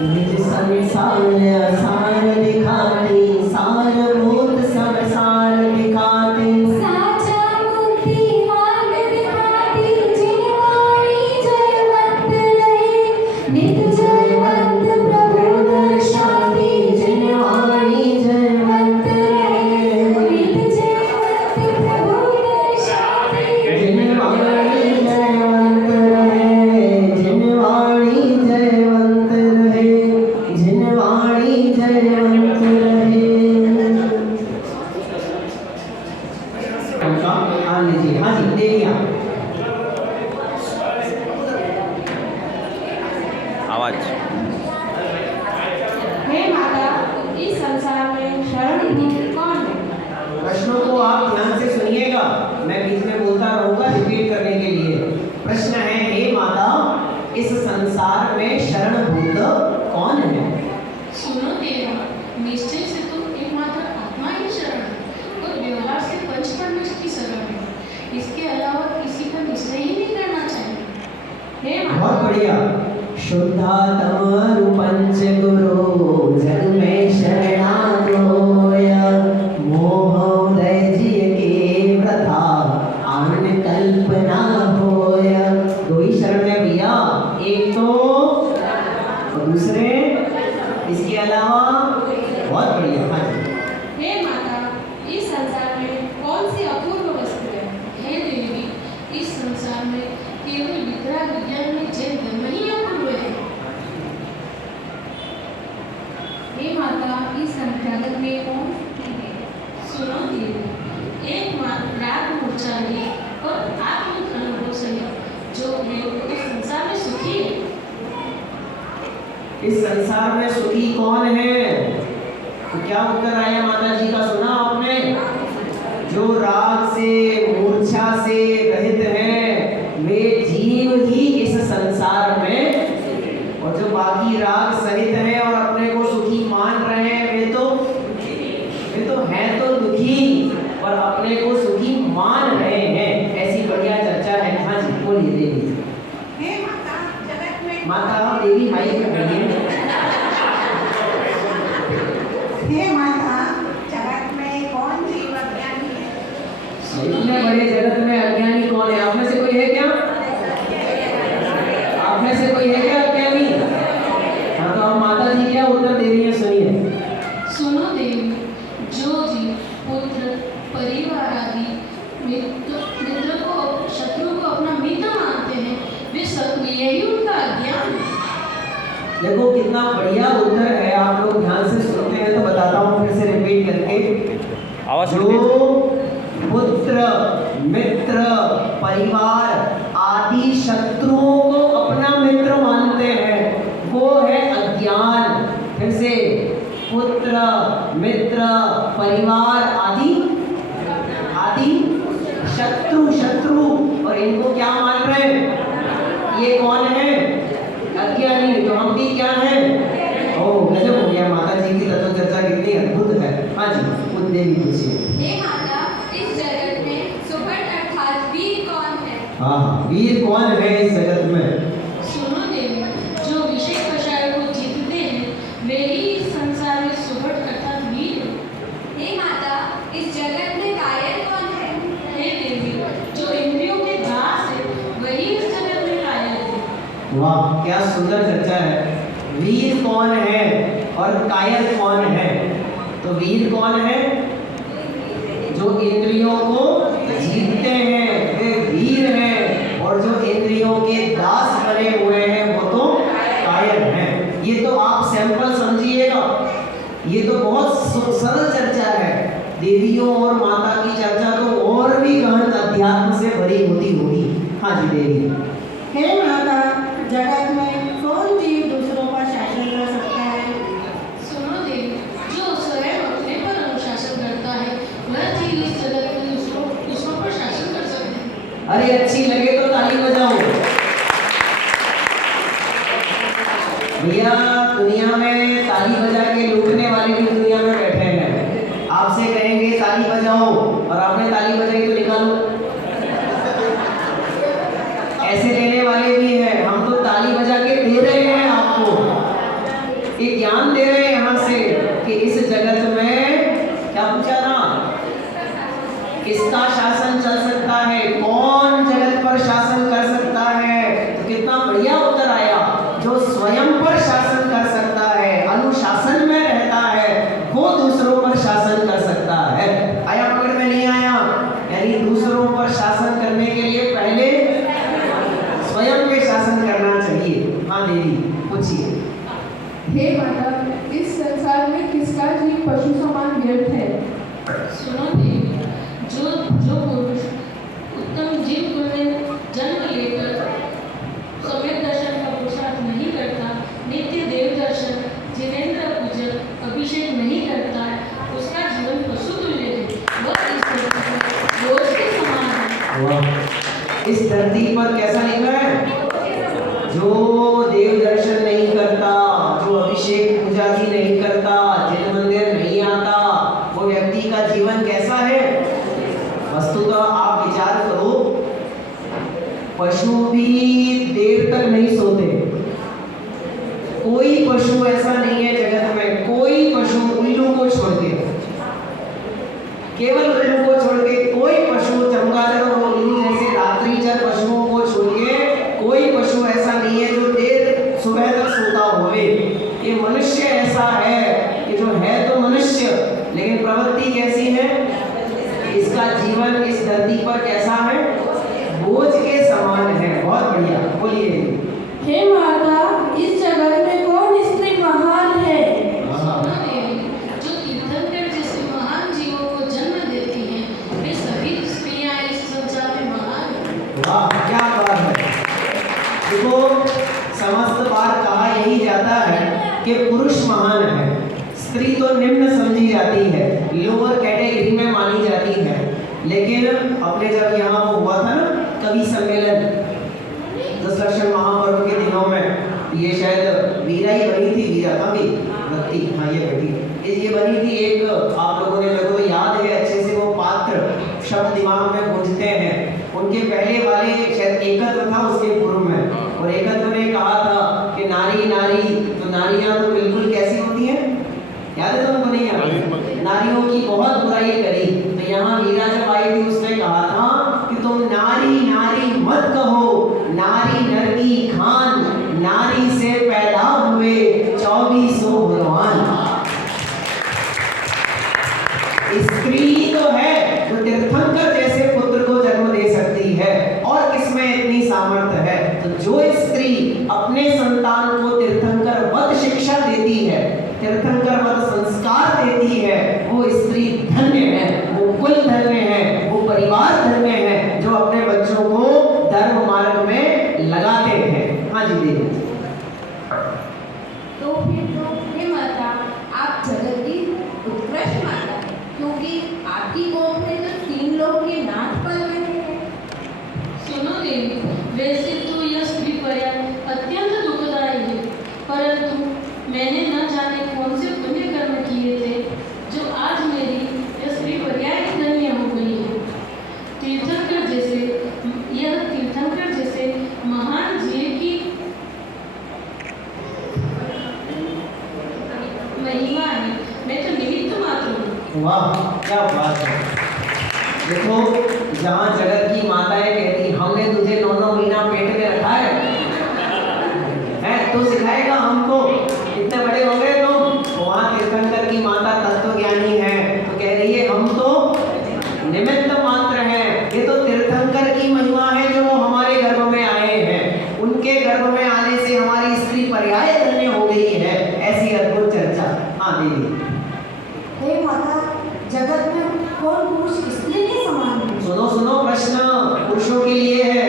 निज संसार सार दिखाती सारभूत सब सार दिखाती साचा मुक्ति मार्ग दिखाती जिनवाणी जयवंत रहे नित जयवंत प्रभु दर्शाती जिनवाणी जयवंत रहे नित जयवंत प्रभु दर्शाती जिनवाणी जयवंत रहे जिनवाणी जयवंत रहे जिनवाणी जयवंत रहे। हाँ लीजिए, हाँ जी दे दिया आवाज। हे माता इस संसार में शरणभूत कौन है? प्रश्नों को आप ध्यान से सुनिएगा, मैं बीच में बोलता रहूंगा रिपीट करने के लिए। प्रश्न है, हे माता इस संसार में शरणभूत कौन है? सुनो देवा, निश्चय से तुम एकमात्र आत्मा ही शरण है और व्यवहार से पंच परमेश्वर की शरण है। इसके अलावा किसी का निश्चय ही नहीं करना चाहिए। हे बहुत माता बढ़िया। शुद्धात्म रूपंच गुरु जग में शरणागोय मोहोदय जिय के प्रथा आन कल्पना होय। दो ही शरण है भैया, एक तो और दूसरे इसके अलावा। बहुत बढ़िया। हाँ जी हे माता इस संसार में कौन सी अपूर्व वस्तु है? हे देवी, इस संसार में केवल विद्या विज्ञान में जैन धर्म ही अपूर्व है। हे माता इस संचालक में कौन है? सुनो देवी, एकमात्र राग मूर्छाली और आत्म अनुभव सहित जो है उस संसार में सुखी है। इस संसार में सुखी कौन है? तो क्या उत्तर आया माता जी का, सुना आपने? जो राग से मूर्छा से रहित हैं वे जीव ही इस संसार में, और जो बाकी राग सहित हैं और अपने को सुखी मान रहे हैं वे तो हैं तो दुखी और अपने को सुखी मान रहे हैं। ऐसी बढ़िया चर्चा है। हाँ जी बोलिए देवी। हे माता जगत में माता देवी माई में बोलिए। हे माता जगत में कौन जीव अज्ञानी है? इतने बड़े जगत में अज्ञानी कौन है? आप में से कोई है क्या? आप में से कोई है क्या अज्ञानी? हाँ तो अब माता जी क्या उत्तर दे रही है, सुनिए। सुनो देवी, जो जीव पुत्र परिवार आदि मित्र को शत्रु को अपना मित्र मानते हैं वे सब यही उनका अज्ञान है। देखो कितना बढ़िया उत्तर है। आप लोग ध्यान से सुनते हैं तो बताता हूँ फिर से रिपीट करके। आवाज जो पुत्र मित्र परिवार आदि शत्रुओं को अपना मित्र मानते हैं वो है अज्ञान। फिर से, पुत्र मित्र परिवार आदि शत्रु और इनको क्या मान रहे हैं? ये कौन है? अज्ञानी। तो हम भी क्या हैं? ओह गजब हो गया। माता जी की तत्व चर्चा कितनी अद्भुत है। हाँ जी खुद देवी पूछिए। हे माता इस जगत में सुभट अर्थात वीर कौन है? हाँ वीर कौन है इस जगत में? सुनो देवी, जो विषय कषाय को जीतते हैं वे ही इस संसार में सुभट अर्थात वीर हैं। हे माता इस जगत में कायर कौन है? हे देवी, जो इंद्रियों के दास है वही इस जगत में कायर है। वाह क्या सुंदर चर्चा है। वीर कौन है और कायर कौन है? तो वीर कौन है? जो इंद्रियों को जीतते हैं वे वीर हैं, और जो इंद्रियों के दास बने हुए हैं वो तो कायर हैं। ये तो आप सैंपल समझिएगा। ये तो बहुत सरल चर्चा है। देवियों और माता की चर्चा तो और भी गहन अध्यात्म से भरी होती होगी। हाँ जी देवी। हे माता जगत में कौन जीव दूसरों का शासन कर सकता है? सुनो देवी, जो स्वयं अपने पर अनुशासन करता है वह जीव इस जगत में दूसरों पर शासन कर सकते हैं। अरे अच्छी लगे तो ताली बजाओ भैया। दुनिया में ताली बजा के लूटने वाले भी दुनिया में बैठे हैं। आपसे कहेंगे ताली बजाओ और आपने ताली बजाई तो निकालो। ऐसे लेने वाले भी हैं। हम तो ताली बजा के दे रहे हैं आपको। हाँ दीदी पूछिए। हे माता, इस संसार में किसका जीव पशु समान व्यर्थ है? सुनो देवी, जो पुरुष उत्तम जीव कुल में जन्म लेकर सम्यक दर्शन का पुरुषार्थ नहीं करता, नित्य देव दर्शन, जिनेन्द्र पूजन, अभिषेक नहीं करता है, उसका जीवन पशु तुल्य है। वह इस धरती पर बोझ के समान है। वाह, इस धरती पर कैसा लिखा है? जो देव दर्शन नहीं करता, जो अभिषेक पूजा भी नहीं करता, जिन मंदिर नहीं आता, वो व्यक्ति का जीवन कैसा है? वस्तुतः आप विचार करो, पशु भी देर तक नहीं सोते। कोई पशु ऐसा नहीं है जगत में, कोई पशु उल्लू को छोड़ के, केवल उल्लू को छोड़ के कोई पशु, चमगादड़ और उल्लू जैसे रात्रिचर पशुओं को छोड़ के कोई पशु ऐसा नहीं है जो देर सुबह तक सोता होवे। ये मनुष्य ऐसा है कि जो है तो मनुष्य, लेकिन प्रवृत्ति कैसी है? इसका जीवन इस धरती पर कैसा है? बोझ के समान है। बहुत बढ़िया, बोलिए। हे माता, इस जगत में कौन स्त्री महान है? सुनो देवी, जो तीर्थंकर जैसे महान जीवों को जन्म देती हैं, वे सभी स्त्रियां इस संसार में महान हैं। वाह, क्या बात है। देखो, समस्त बार कहा यही जाता है कि पुरुष महान है, स्त्री तो निम्न समझी जाती है, लोअर कैटेगरी में मानी जाती है। लेकिन अपने जब यहाँ हुआ था ना कवि सम्मेलन 10 लक्षण महापर्व के दिनों में, ये शायद वीरा ही बनी थी, वीरा था भी भक्ति, हाँ ये बैठी, ये बनी थी एक, आप लोगों ने, मेरे को याद है अच्छे से वो पात्र शब्द दिमाग में गूंजते हैं। उनके पहले वाले शायद एकत्व था उसके पूर्व में, और एकत्व ने कहा था कि नारी नारी, तो नारियां तो बिल्कुल कैसी होती हैं, याद है तुमको? नहीं याद? नारियों की बहुत बुराई करी। तो यहाँ वीरा जब आई थी उसने कहा था कि तुम नारी नारी मत कहो, नारी नर की खान, नारी से पैदा हुए 2400 भगवान। स्त्री तो है जो तीर्थंकर जैसे पुत्र को जन्म दे सकती है, और किसमें इतनी सामर्थ्य है? तो जो स्त्री अपने संतान को तीर्थंकर वत शिक्षा देती है, तीर्थंकर वत संस्कार देती है, वो स्त्री धन्य है, वो कुल धन्य है, वो परिवार धन्य है, जो अपने बच्चों को धर्म मार्ग में लगाते हैं। हाँ जी देवी। तो फिर तो हे माता, आप जगत की उत्कृष्ट माता हैं, क्योंकि आपकी गोद में तो 3 लोग के नाथ पल रहे हैं। सुनो देवी, वैसे तो यह स्त्री पर्याय अत्यंत दुखदायी है, परंतु मैंने न जाने कौन से पुण्य कर्म किए थे जो आज मेरी यह स्त्री पर्याय धन्य हो गई है। तीर्थंकर जैसे महान जीव की महिमा है, मैं तो निमित्त मात्र हूँ। वाह, क्या बात है। देखो, जहाँ जगत की माताएं कहती हमने तुझे 9 महीना पेट में रखा है, तो सिखाएगा हमको, इतने बड़े हो गए तुम। वहाँ तीर्थंकर की माता तत्वज्ञानी है, तो कह रही है हम तो निमित्त मात्र हैं। ये तो तीर्थंकर की महिमा है जो हमारे गर्भ में आए हैं, उनके गर्भ में आने से हमारी स्त्री पर्याय धन्य हो गई है। ऐसी अद्भुत चर्चा। हाँ दीदी। हे माता, जगत में कौन पुरुष स्त्री के समान है? सुनो सुनो, प्रश्न पुरुषों के लिए है।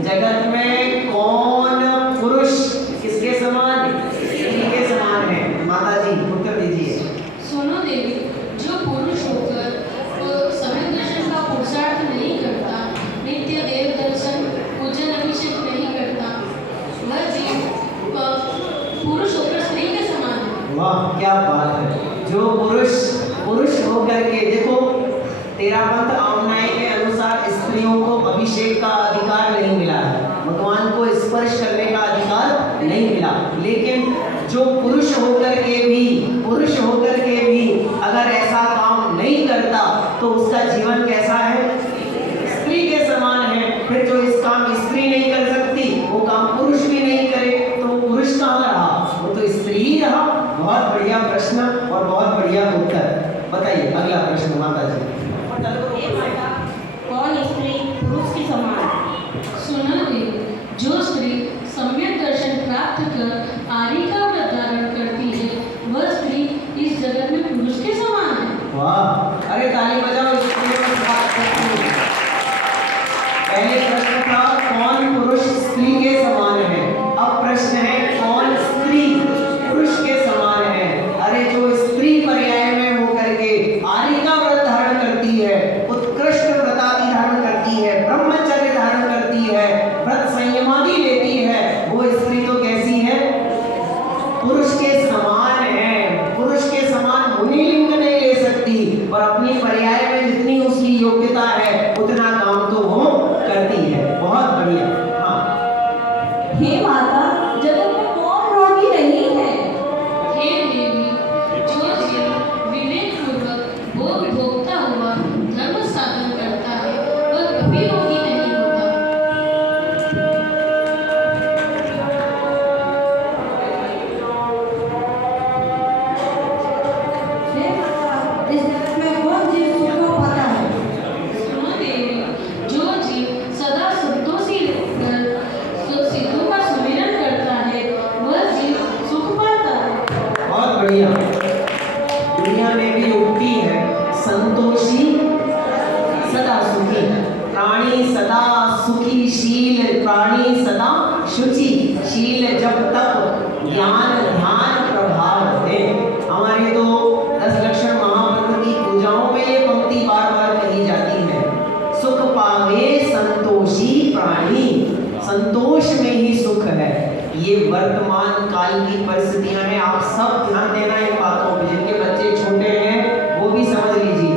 जगत में कौन पुरुष किसके समान? स्त्री के समान है। माता जी उत्तर दीजिए। सुनो देवी, जो पुरुष होकर सम्यक दर्शन का पुरुषार्थ नहीं करता, नित्य देव दर्शन, पूजन, अभिषेक नहीं करता, वह जीव पुरुष होकर स्त्री के समान है। वाह, क्या बात है। जो पुरुष होकर के, देखो तेरापंथ आमनाएं के अनुसार स्त्रियों को अभिषेक का अधिकार नहीं मिला है, भगवान को स्पर्श करने का अधिकार नहीं मिला। लेकिन जो पुरुष होकर के भी अगर ऐसा काम नहीं करता तो उसका जीवन कैसा है? स्त्री के समान है। फिर जो इस काम स्त्री नहीं कर सकती वो काम पुरुष भी नहीं करे, तो वो पुरुष कहाँ रहा? वो तो स्त्री ही रहा। बहुत बढ़िया प्रश्न और बहुत बढ़िया उत्तर। बताइए अगला प्रश्न माता जी। हे माता, कौन स्त्री पुरुष के समान है? सुनो देवी, जो स्त्री सम्यक दर्शन प्राप्त कर आर्य का व्रत धारण करती है, वह स्त्री इस जगत में पुरुष के समान है। वाह, अरे ताली बजाओ स्त्रियों में बात करती हूँ। पहले प्रश्न था कौन पुरुष स्त्री के समान है, अब प्रश्न है कौन स्त्री पुरुष के समान है। अरे जो स्त्री पर्याय में होकर के आर्य का व्रत धारण करती है, उत्कृष्ट व्रतादि धारण करती है, ब्रह्मचर्य धारण करती है, व्रत संयमादि लेती है, वो स्त्री तो कैसी है? पुरुष के समान है। पुरुष के समान मुनि लिंग नहीं ले सकती, और अपनी पर्याय में जितनी उसकी योग्यता है उतना काम तो वो करती है। बहुत बढ़िया। हाँ, हे माता, जगत में कौन रोगी नहीं है? हे देवी, जो जीव विवेक पूर्वक भोग भोगता हुआ धर्म साधन करता है, वह कभी रोगी नहीं होता। हे माता, इस जगत में कौन जीव सुख को पाता है? सुनो देवी, जो जीव सदा संतोषी रहकर सिद्धों का सुमिरन करता है, वह जीव सुख पाता है। बहुत बढ़िया। दुनिया में भी उक्ति है संतोषी सदा सुखी, प्राणी सदा सुखी, शील प्राणी सदा शुचि, शील जब तक ज्ञान ध्यान प्रभाव है। हमारे तो 10 लक्षण महामंत्र की पूजाओं में ये पंक्ति बार बार कही जाती है, सुख पावे संतोषी प्राणी, संतोष में ही सुख है। ये वर्तमान काल की परिस्थितियां हैं, आप सब ध्यान देना इन बातों पे। जिनके बच्चे छोटे हैं वो भी समझ लीजिए।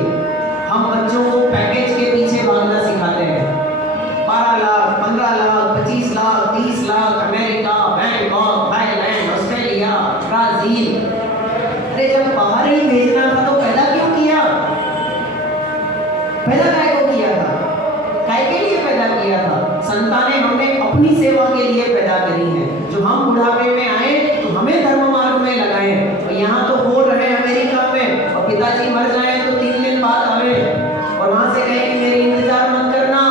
हम बच्चों को पैकेज के पीछे भागना सिखाते हैं। 12 lakh, 15 lakh, 25 lakh, 30 lakh, America, Bangkok, Thailand, Australia, Brazil. अरे जब बाहर ही भेजना था तो पैदा क्यों किया? पैदा काय को किया था? काय के लिए पैदा किया था? संतानें हमने अपनी सेवा के लिए पैदा करी हैं। जो हम बुढ़ापे में आए तो हमें धर्म मार्ग में लगाए, और यहाँ तो बोल रहे हैं अमेरिका में, और पिताजी मर जाए तो 3 दिन बाद आवे और वहां से कहे कि मेरी इंतजार मत करना।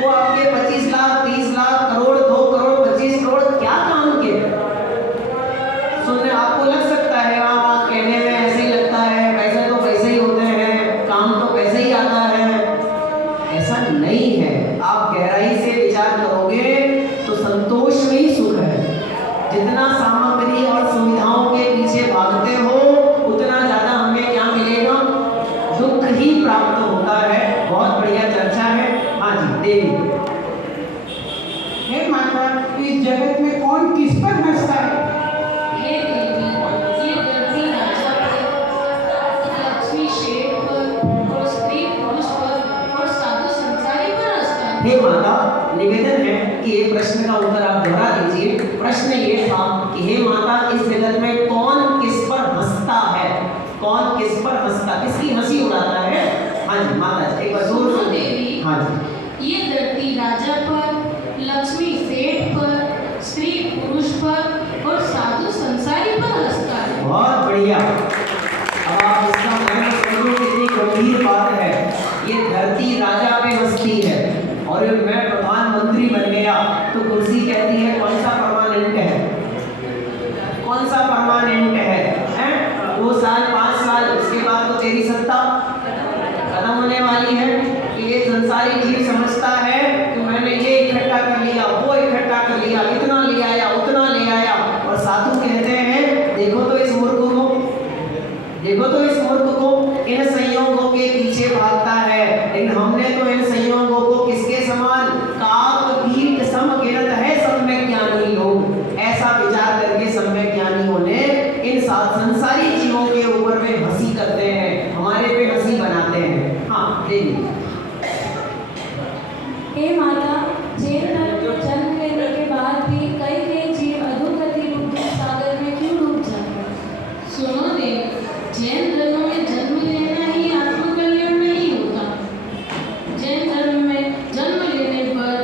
वो आपके 25 लाख, 30 लाख, करोड़, 2 करोड़, 25 करोड़ क्या काम के? सुनने आपको लग सकता है, हाँ कहने में ऐसे ही लगता है, पैसे तो पैसे ही होते हैं, काम तो पैसे ही आता है। ऐसा नहीं है। आप गहराई से विचार करोगे तो संतोष में ही सुख है। जितना सामग्री और सुविधाओं के पीछे भागते हो उतना ज्यादा हमें क्या मिलेगा? दुख ही प्राप्त होता है। बहुत बढ़िया चर्चा है। हाँ जी देवी। हे माता, इस जगत में कौन किस पर हंसता है? हे देवी, ये धरती राजा पर, लक्ष्मी शेठ पर, और स्त्री पुरुष पर, और साधु संसारी पर हंसता है। हे माता, निवेदन है कि ये प्रश्न का उत्तर आप दोहरा दीजिए। प्रश्न ये था कि हे माता, इस जगत में कौन किस पर हंसता है? कौन किस पर हंसता, किसकी हंसी उड़ाता है? हाँ जी माता जी, एक बार जोर सुनो से। देवी, हाँ जी। ये धरती राजा पर, लक्ष्मी सेठ पर, स्त्री पुरुष पर, और साधु संसारी पर हंसता है। बहुत बढ़िया। अब आप इसका महत्व समझो कितनी गंभीर बात है। ये धरती राजा पे हंसती है, और मैं प्रधानमंत्री बन गया तो कुर्सी कहती है कौन सा परमानेंट है? कौन सा परमानेंट है? हैं? 2 साल 5 साल, इसके बाद तो तेरी सत्ता खत्म होने वाली है। कि ये संसारी जीव समझता है कि मैंने ये इकट्ठा कर लिया, वो इकट्ठा कर लिया, इतना ले आया, उतना ले आया। और साधु कहते हैं देखो तो इस मूर्ख को, देखो तो इस मूर्ख को, इन संयोगों के पीछे भागता है। लेकिन हमने तो इन संयोगों को किसके समान? काक कीट सम गिनत है सम्यक ज्ञानी लोग। ऐसा विचार करके सम्यक ज्ञानियों ने इन संसारी जीवों के ऊपर में हंसी करते हैं, हमारे पे हंसी बनाते हैं। हाँ देवी। हे माता, जैन धर्म में जन्म लेने के बाद भी कई जीव अधोगति रूप सागर में क्यों डूब जाते हैं? सुनो देवी, जैन धर्म में जन्म लेना ही आत्मकल्याण नहीं होता। जैन धर्म में जन्म लेने पर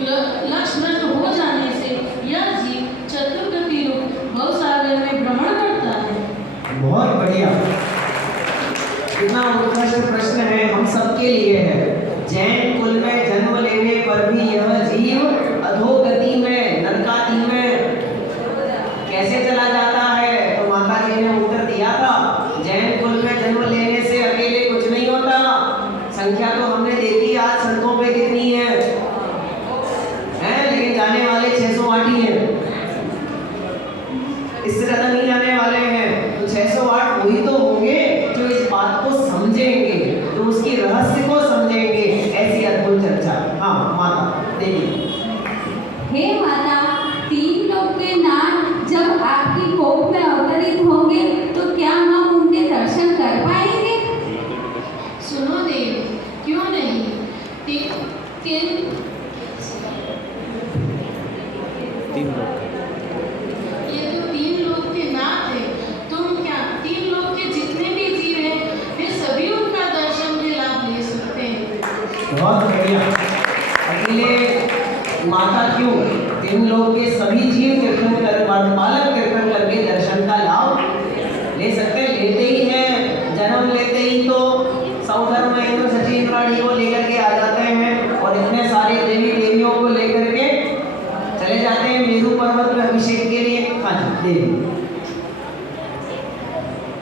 लक्ष्य नष्ट हो जाने से यह जीव चतुर्गति रूप भवसागर में भ्रमण करता है। बहुत बढ़िया। कितना उत्कृष्ट प्रश्न है, हम सबके लिए है। जैन कुल में जन्म लेने पर भी यह जीव अधोगति में, नरकादि तीन लोग ये तो 3 लोग के नाथ है। तुम क्या 3 लोग के जितने भी जीव हैं वे सभी उनका दर्शन के लाभ ले सकते हैं। बहुत बढ़िया। अकेले माता क्यों, 3 लोग के सभी जीव कीर्तन कर पालक कीर्तन करके दर्शन का लाभ ले सकते हैं। लेते ही हैं, जन्म लेते ही तो सौधर महेंद्र सचिन रानी को लेकर के आ जाते हैं और इतने सारे देवी देवियों को लेकर के चले जाते हैं मेरू पर्वत में अभिषेक के लिए। हाँ जी देवी।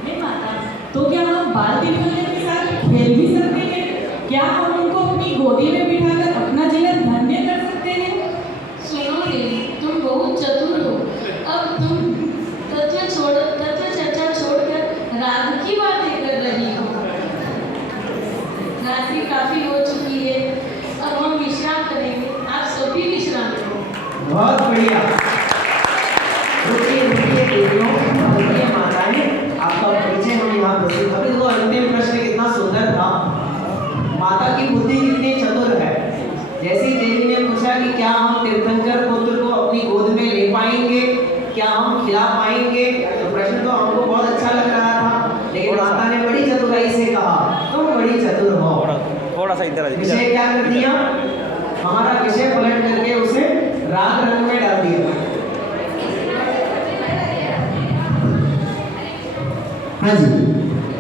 हे माता, तो क्या हम बाल दिव्यांगों के साथ खेल भी सकते हैं? क्या हम उनको अपनी गोदी में बिठाकर अपना जीवन धन्य कर सकते हैं? सुनो देवी, तुम बहुत चतुर हो। अब तुम तत्व चर्चा छोड़कर राग की बातें कर रही हो। रात्रि काफी हो चुकी है, अब हम विश्राम करेंगे। आप सभी विश्राम करो। बहुत बढ़िया। रुकिए रुकिए देवियों, रुकिए माताएं, आपका परिचय हम यहाँ प्रस्तुत। अभी वो अंतिम प्रश्न कितना सुंदर था। माता की बुद्धि कितनी चतुर है। जैसी देवी ने पूछा कि क्या हम तीर्थंकर पुत्र को अपनी गोद में ले पाएंगे, क्या हम खिला पाएंगे, तो प्रश्न तो हमको बहुत अच्छा लग रहा था, लेकिन माता ने बड़ी चतुराई से कहा तुम बड़ी चतुर हो। थोड़ा सा इधर आ जाइए। विषय क्या कर दिया, हमारा विषय पलट करके उसे राग रंग में डाल दिया। हाँ जी,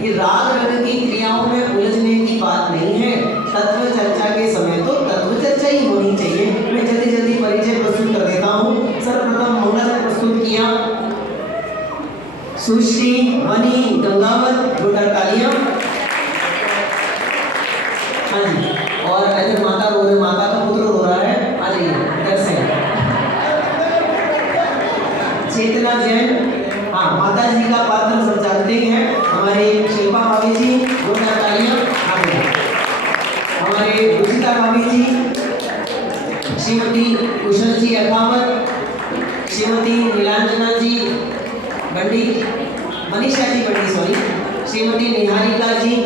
ये राग रंग की क्रियाओं में उलझने की बात नहीं है। तत्व चर्चा के समय तो तत्व चर्चा ही होनी चाहिए। मैं जल्दी जल्दी परिचय प्रस्तुत कर देता हूँ। सर्वप्रथम मंगल से प्रस्तुत किया सुश्री मणि गंगावत गुडर कालिया। हाँ जी, और इधर माता रो रही, माता का पुत्र रो रहा है, आ जाइए इधर से। चेतना जैन, हाँ माता जी का पात्र सब जानते ही हैं। हमारे शिल्पा भाभी जी गुडर कालिया, हमारे रुचिता भाभी जी, श्रीमती कुशल जी अखावत, श्रीमती नीलांजना जी बंडी, मनीषा जी बंडी सॉरी, श्रीमती निहारिका जी,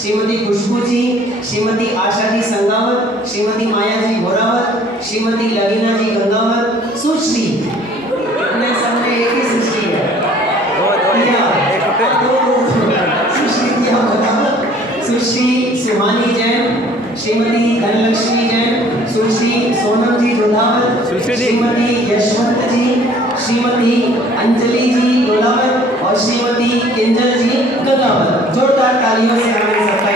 श्रीमती खुशबू जी, श्रीमती आशा जी संगावत, श्रीमती माया जी घोरावत, श्रीमती लवीना जी गंगावत, सुश्री, इतने सब में एक ही सुश्री है। सुश्री क्या बताओ, सुश्री सुहानी जैन, श्रीमती धनलक्ष्मी जैन, सुश्री सोनम जी जोधावत, श्रीमती यशवंत जी, श्रीमती अंजलि जी लोलावत और श्रीमती किंजल जी गंगावत। जोरदार तालियों से हमें सबका